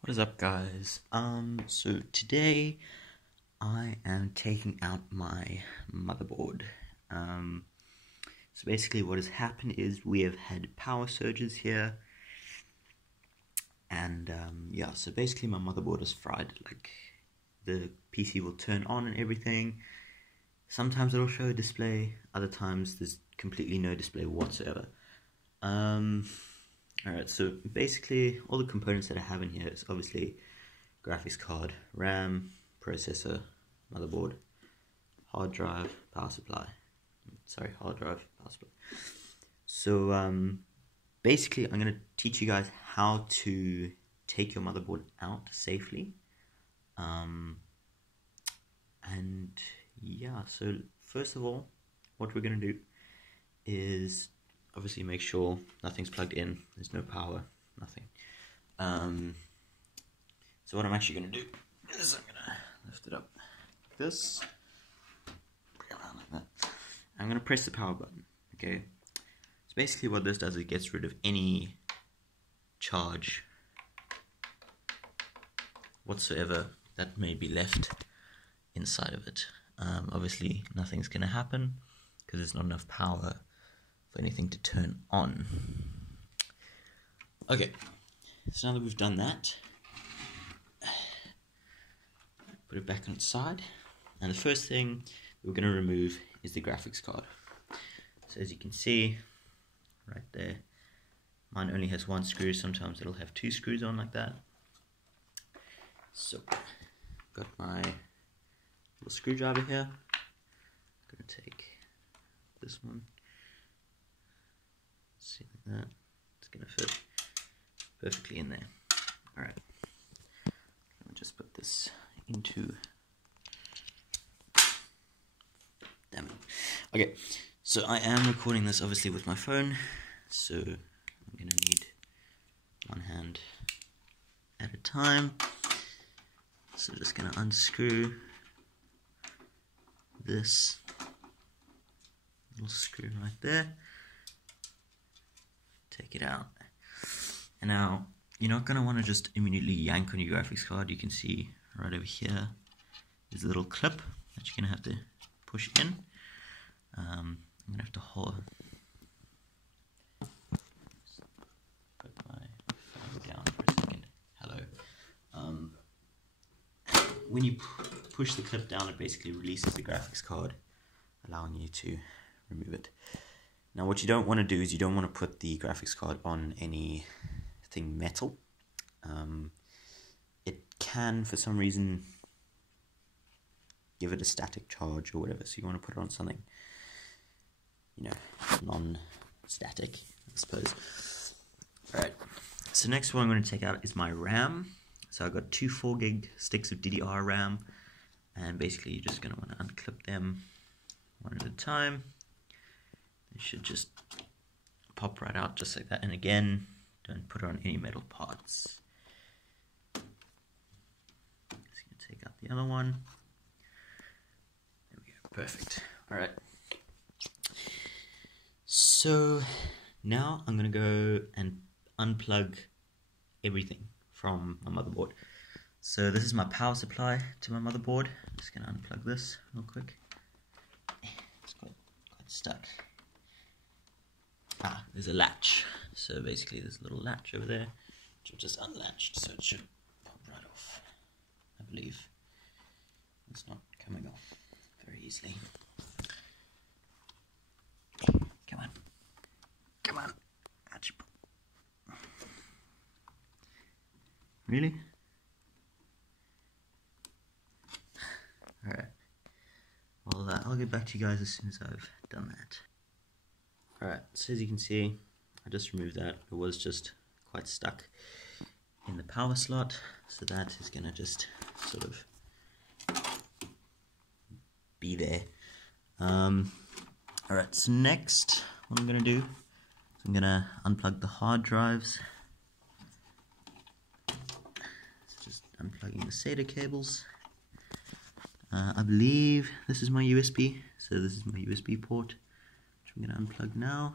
What is up, guys? So today I am taking out my motherboard. So basically what has happened is we have had power surges here, and yeah, so basically my motherboard is fried. Like, the PC will turn on and everything. Sometimes it'll show a display, other times there's completely no display whatsoever. Alright, so basically all the components that I have in here is obviously graphics card, RAM, processor, motherboard, hard drive, power supply. Hard drive, power supply. So basically I'm going to teach you guys how to take your motherboard out safely. And yeah, so first of all, what we're going to do is obviously make sure nothing's plugged in, there's no power, nothing. So what I'm actually going to do is I'm going to lift it up like this, like that. I'm going to press the power button, okay? So basically what this does is it gets rid of any charge whatsoever that may be left inside of it. Obviously nothing's going to happen because there's not enough power for anything to turn on. Okay, so now that we've done that, put it back on its side, and the first thing we're going to remove is the graphics card. So as you can see right there, mine only has one screw. Sometimes it'll have two screws on like that. So got my little screwdriver here. I'm going to take this one. See, like that. It's going to fit perfectly in there. Alright. Let me just put this into... Damn it. Okay, so I am recording this obviously with my phone, so I'm going to need one hand at a time. So just going to unscrew this little screw right there. Take it out. And now you're not going to want to just immediately yank on your graphics card. You can see right over here there's a little clip that you're going to have to push in. I'm going to have to hold, put my phone down for a second. Hello. When you push the clip down, it basically releases the graphics card, allowing you to remove it. Now what you don't want to do is you don't want to put the graphics card on anything metal. It can, for some reason, give it a static charge or whatever, so you want to put it on something, you know, non-static, I suppose. Alright, so next one I'm going to take out is my RAM. So I've got two 4 gig sticks of DDR RAM, and basically you're just going to want to unclip them one at a time. It should just pop right out just like that, and again, don't put it on any metal parts. Just going to take out the other one. There we go, perfect. Alright. So now I'm going to go and unplug everything from my motherboard. So this is my power supply to my motherboard. I'm just going to unplug this real quick. It's quite stuck. There's a latch, so basically there's a little latch over there which I've just unlatched, so it should pop right off, I believe. It's not coming off very easily. Come on, come on. Really? Alright, well I'll get back to you guys as soon as I've done that. Alright, so as you can see, I just removed that. It was just quite stuck in the power slot, so that is going to just sort of be there. Alright, so next, what I'm going to do is I'm going to unplug the hard drives. So just unplugging the SATA cables. I believe this is my USB, so this is my USB port. I'm going to unplug now.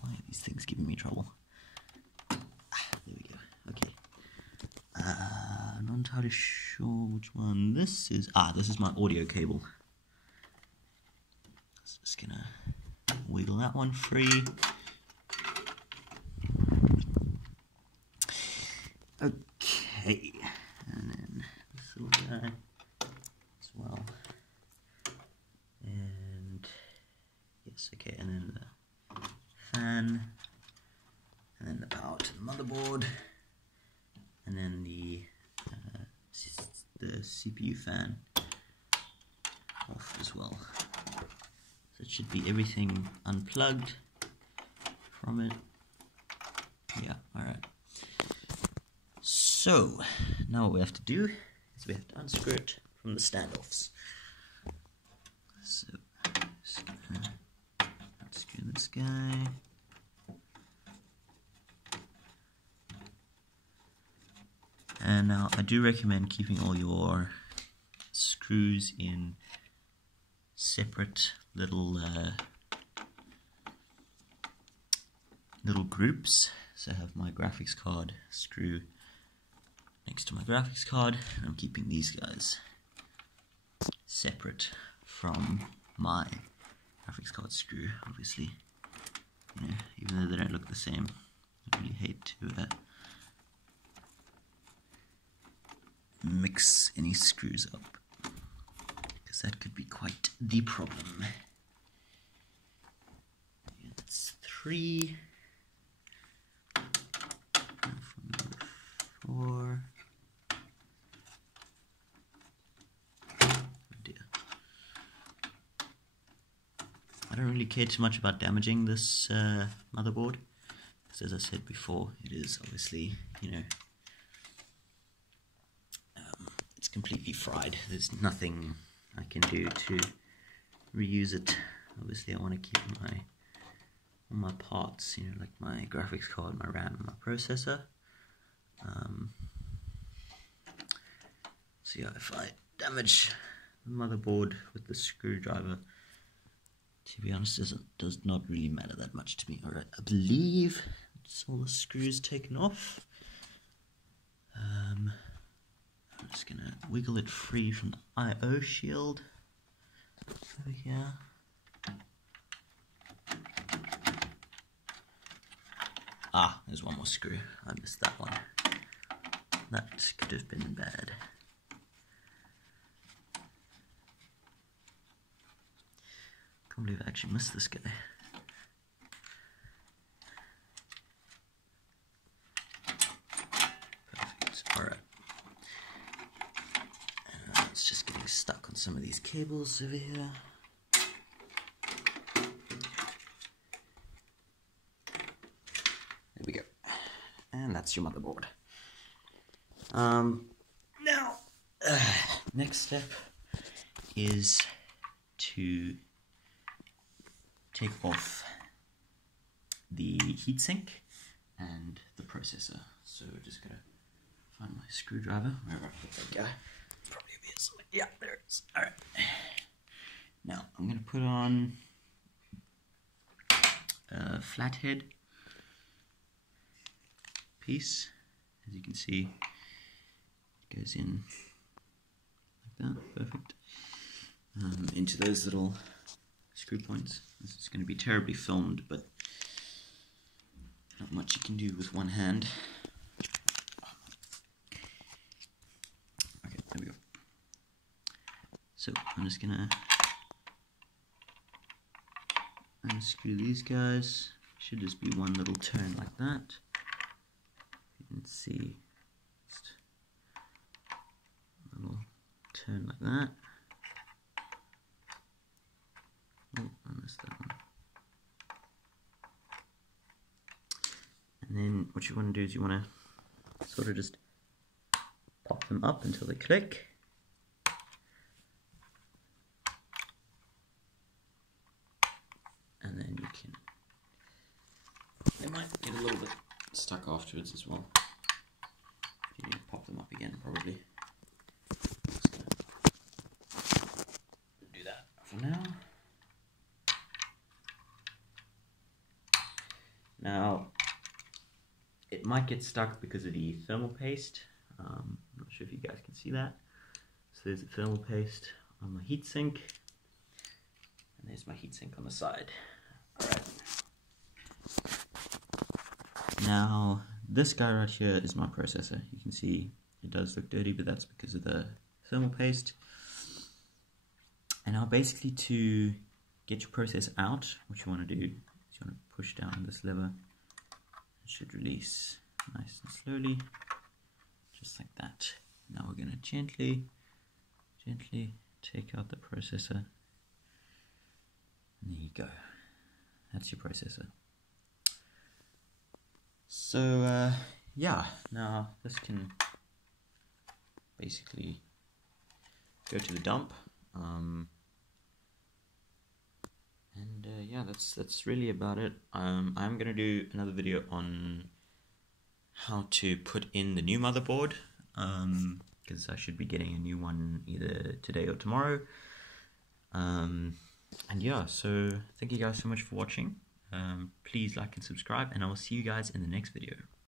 Why are these things giving me trouble? not entirely sure which one this is. This is my audio cable. Just gonna wiggle that one free. Okay, and then this little guy as well. And yes, okay, and then the fan, and then the power to the motherboard, and then the CPU fan off as well. So it should be everything unplugged from it. Yeah, alright. So, now what we have to do is we have to unscrew it from the standoffs. So, just gonna unscrew this guy. And now I do recommend keeping all your screws in separate little groups. So I have my graphics card screw next to my graphics card, and I'm keeping these guys separate from my graphics card screw, obviously. You know, even though they don't look the same, I really hate to mix any screws up, because that could be quite the problem. That's 3. 4. Oh dear. I don't really care too much about damaging this motherboard, because as I said before, it is obviously, you know, it's completely fried. There's nothing I can do to reuse it. Obviously I want to keep all my parts, you know, like my graphics card, my RAM, and my processor. So yeah, if I damage the motherboard with the screwdriver, to be honest, does not really matter that much to me. Alright, I believe it's all the screws taken off. I'm just gonna wiggle it free from the I/O shield over here. There's one more screw. I missed that one. That could have been bad. Can't believe I actually missed this guy. Perfect. Alright. It's just getting stuck on some of these cables over here. There we go. And that's your motherboard. Now, next step is to take off the heatsink and the processor. So we're just gonna find my screwdriver, wherever I put that guy. Probably be somewhere. Yeah, there it is. Alright. Now I'm gonna put on a flathead piece. As you can see, it goes in like that, perfect, into those little screw points. This is going to be terribly filmed, but not much you can do with one hand. Okay, there we go. So I'm just going to unscrew these guys. Should just be one little turn like that. You can see just a little turn like that. Oh, I missed that one. And then what you want to do is you want to sort of just pop them up until they click. And then you can, they might get a little bit stuck afterwards as well. You need to pop them up again probably. Just gonna do that for now. Now, it might get stuck because of the thermal paste. I'm not sure if you guys can see that. So there's the thermal paste on my heatsink, and there's my heatsink on the side. Alright. Now, this guy right here is my processor. You can see it does look dirty, but that's because of the thermal paste. And now basically to get your processor out, what you want to do is you want to push down this lever. It should release nice and slowly, just like that. Now we're going to gently take out the processor. And there you go. That's your processor. So yeah, now this can basically go to the dump. Yeah, that's really about it. I'm gonna do another video on how to put in the new motherboard, because I should be getting a new one either today or tomorrow. And yeah, so thank you guys so much for watching. Please like and subscribe, and I will see you guys in the next video.